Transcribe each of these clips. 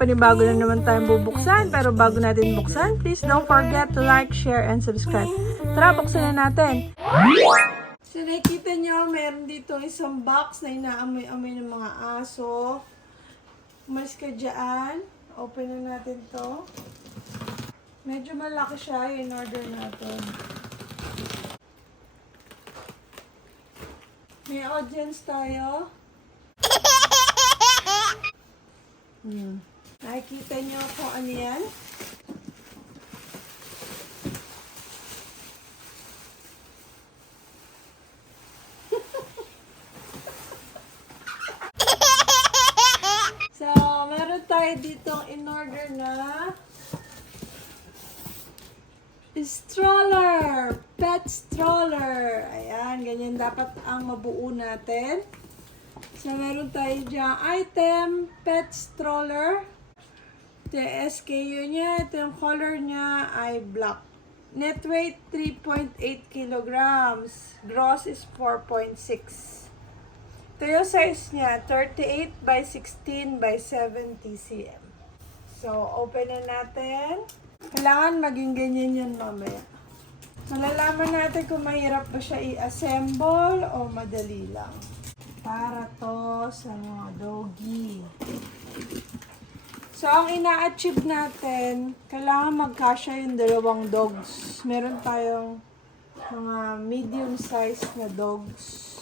panibago na naman tayong bubuksan. Pero bago natin buksan, please don't forget to like, share, and subscribe. Tara, buksan na natin. So, nakikita nyo, meron dito isang box na inaamoy-amoy ng mga aso. Umalis ka dyan. Open na natin to. Medyo malaki siya. In-order natin. May audience tayo. Nakikita nyo kung ano yan? So, meron tayo ditong in-order na stroller, pet stroller. Ayan, ganyan dapat ang mabuo natin. So, meron tayo dyan item, pet stroller. Ito yung SKU niya. Ito yung color niya ay black. Net weight 3.8 kilograms. Gross is 4.6. Ito yung size niya, 38 by 16 by 70 cm. So, open na natin. Kailangan maging ganyan yan mamaya. Malalaman natin kung mahirap ba siya i-assemble o madali lang. Para to sa mga doggy. So, ang ina-achieve natin, kailangan magkasya yung dalawang dogs. Meron tayong mga medium size na dogs.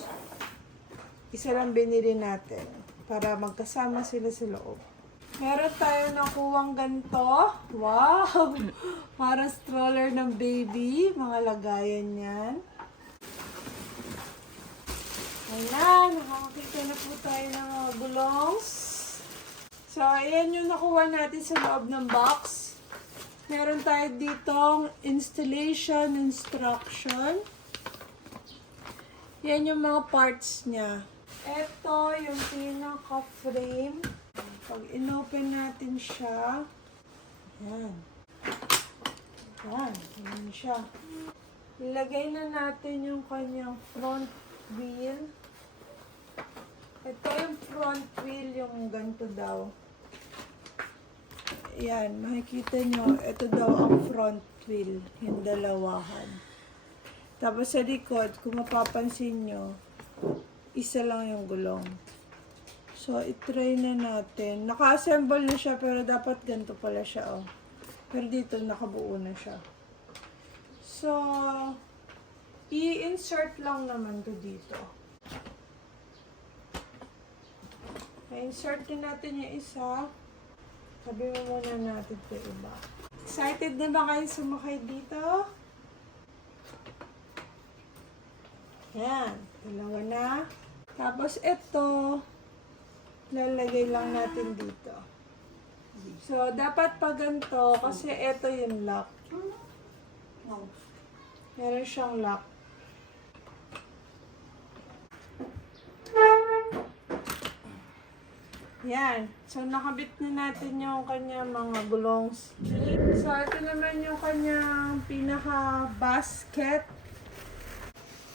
Isa lang binili natin para magkasama sila sa loob. Meron tayo nakuwang ganito. Wow! Para stroller ng baby. Mga lagayan yan. Ayan. Nakakakita na po tayo ng mga gulongs. So, ayan yung nakuha natin sa loob ng box. Meron tayo ditong installation instruction. Yan yung mga parts niya. Ito yung pinaka-frame. Pag inopen natin siya, yan. Yan, yan siya. Ilagay na natin yung kanyang front wheel. Ito yung front wheel, yung ganito daw. Yan, makikita nyo, ito daw ang front wheel, yung dalawahan. Tapos sa likod, kung mapapansin nyo, isa lang yung gulong. So, itry na natin. Naka-assemble na siya, pero dapat ganito pala siya, oh. Pero dito, nakabuo na siya. So, i-insert lang naman to dito. I-insert din natin yung isa. Sabi mo muna natin ito iba. Excited na ba kayo sumakay dito? Yan. Dalawa na. Tapos ito, lalagay lang natin dito. So, dapat pa ganito kasi ito yung lock. Meron siyang lock. Yan. So, nakabit na natin yung kanyang mga gulongs. So, ito naman yung kanyang pinaka-basket.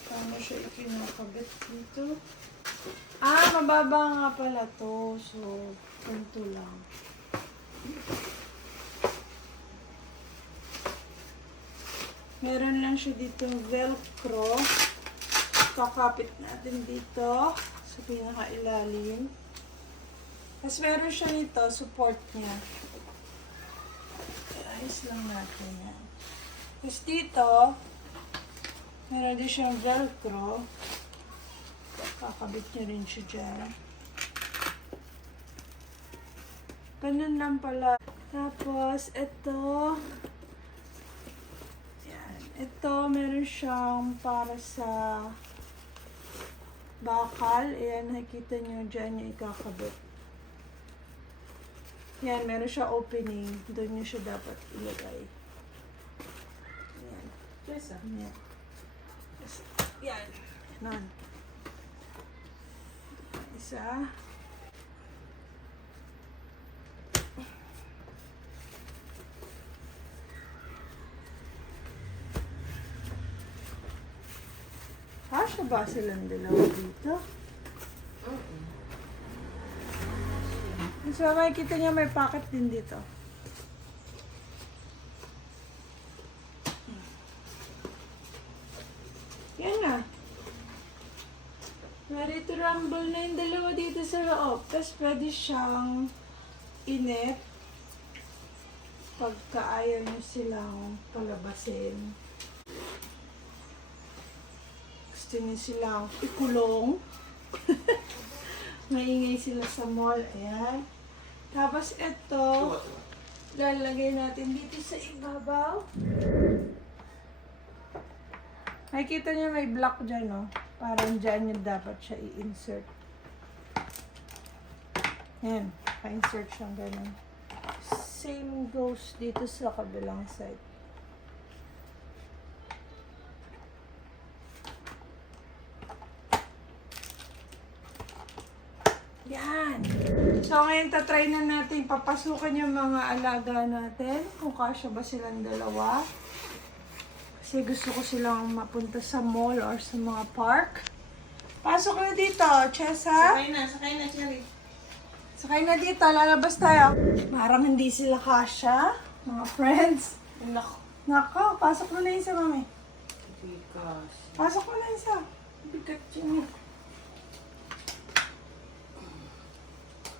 Paano siya ikinakabit dito? Mababa nga pala to. So, ganito lang. Meron lang siya dito velcro. Kakapit natin dito sa pinaka-ilalim. Tapos meron siya nito, support niya. Ayos lang natin yan. Tapos dito, meron din siyang velcro. Kakabit niya rin siya dyan. Ganun lang pala. Tapos, ito. Yan. Ito, meron siyang para sa bakal. Ayan, nakikita nyo dyan yung ikakabit. Yan, meron siya opening. Doon nyo siya dapat ilagay. Yan. Yan. Yan. Yan. Isa. Kasya ba silang dalawa dito? So, makikita niya may pocket din dito. Yan na. Ready to rumble na yung dalawa dito sa loob. Tapos pwede siyang init pagka ayaw nyo silang palabasin. Gusto nyo silang ikulong. Maingay sila sa mall. Ayan. Tapos ito, lalagay natin dito sa ibabaw. Nakikita niyo may block dyan, no? Parang dyan yung dapat siya i-insert. Yan. Pa-insert siyang ganun. Same goes dito sa kabilang side. Yan. So, ngayon tatry na natin papasukan yung mga alaga natin. Kung kasya ba silang dalawa. Kasi gusto ko silang mapunta sa mall or sa mga park. Pasok na dito, Chessa. Sakay na, Cherry. Sakay na dito, lalabas tayo. Parang hindi sila kasya, mga friends. Nako. Nako, pasok mo na isa, mami. Because... Pasok mo na isa. Bigat yun.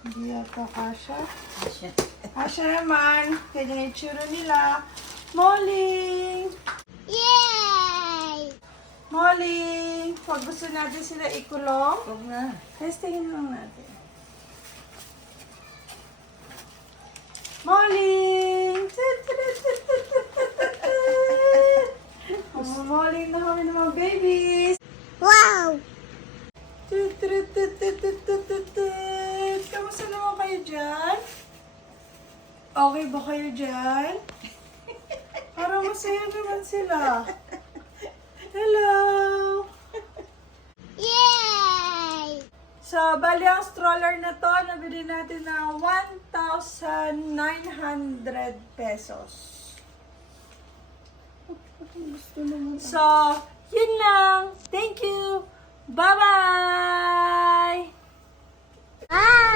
Hindi yata kasya. Asya. Kasya naman. Kaya yung itsura nila. Molly! Yay! Molly! Pag gusto natin sila ikulong, Huwag na. testingin lang natin. Molly! Molly na kami ng mga babies. Wow! Kamusta naman kayo dyan? Okay ba kayo dyan? Parang masaya naman sila. Hello! Yay! So, bali ang stroller na to, nabili natin ng 1,900 pesos. So, yun lang. Thank you. Bye-bye! Bye!